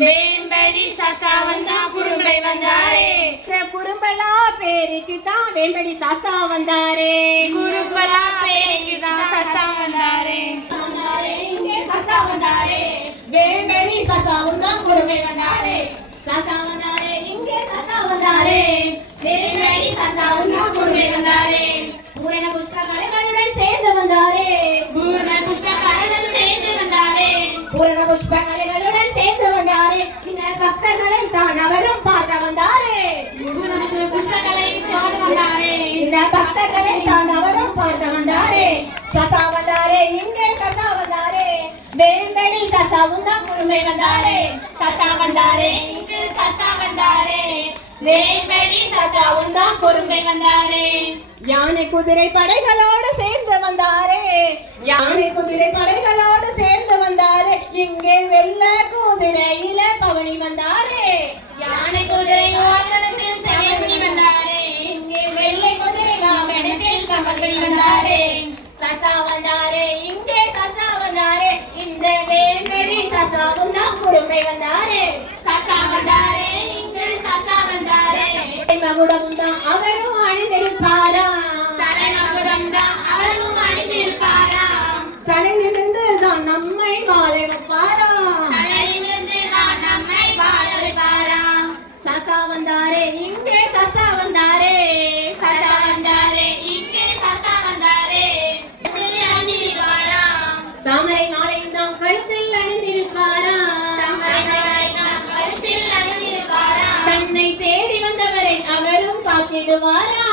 வேம்படி சாஸ்தா வந்தா குறும்பை வந்தாரே. குறும்பலா பேருக்கு தான் வேம்படி சாஸ்தா வந்தாரே. குறும்பலா பேருக்கு தான் சாஸ்தா வந்தாரே. இங்கே சாஸ்தா வந்தாரே. வேம்படி சாஸ்தாவும் தான் குறும்பை வந்தாரே. சாஸ்தா வந்தாரே. இங்கே சாஸ்தா வந்தாரே. வேம்படி சாஸ்தாவும் தான் குறும்பை வந்தாரே. பூரண புஷ்பகலைகளுடன் சேர்ந்து வந்தாரே. பூரண புஷ்பகலைகளுடன் சேர்ந்து வந்தாரே. பூரண புஷ்பகலைகளுடன் சேர்ந்து வந்தாரே. இந்த பக்தர்களை தான் அவரும் பார்க்க வந்தாரே. புஷ்பகளை சோடு வந்தாரே. இந்த பக்தர்களை தான் அவரும் பார்க்க வந்தாரே. சதா வந்தாரே. இங்கே சதா வந்தாரே. வேம்படி சதாவும் தான் குறும்பை வந்தாரே. சத்தா வந்தாரே. இங்கு சத்தா வந்தாரே. வேம்படி சத்தாவும் தான் குறும்பை வந்தாரே. யானை குதிரை படைகளோடு சேர்ந்து வந்தாரே. யானை குதிரை படைகளோடு சேர்ந்து வந்தாரே. இங்கே வெள்ள குதிரையில பவனி வந்தாரே. யானை குதிரை வாகனத்தில் செவனி வந்தாரே. இங்கே வெள்ளை குதிரை வாகனத்தில் கமல்கனி வந்தாரே. சசா வந்தாரே. இங்கே சசா வந்தாரே. இந்த வேம்படி சசாவும் தான் குறும்பை வந்தாரே. சத்தா வந்தாரே. இங்கு சத்தா வந்தாரே. மகுடமும் தான் அவரும் அணிந்திருப்பாராம். தலைமகுடம் தான் அவரும் அணிந்திருப்பாராம். தலையிலிருந்து தான் நம்மை வாழ வைப்பாராம். தலையிலிருந்து தான் நம்மை வாழ வைப்பாராம். சசா வந்தாரே. இங்கே சசா வந்தாரே. சத்தா வந்தாரே. இங்கே சத்தா வந்தாரே. அணிந்திருப்பாராம். தாமரை மாலையும் தான் கழுத்தில் அணிந்திருப்பாராம். தம்மை கழுத்தில் அணிந்திருப்பாராம். தன்னை தேடி வந்தவரை அவரும் காத்திடுவாராம்.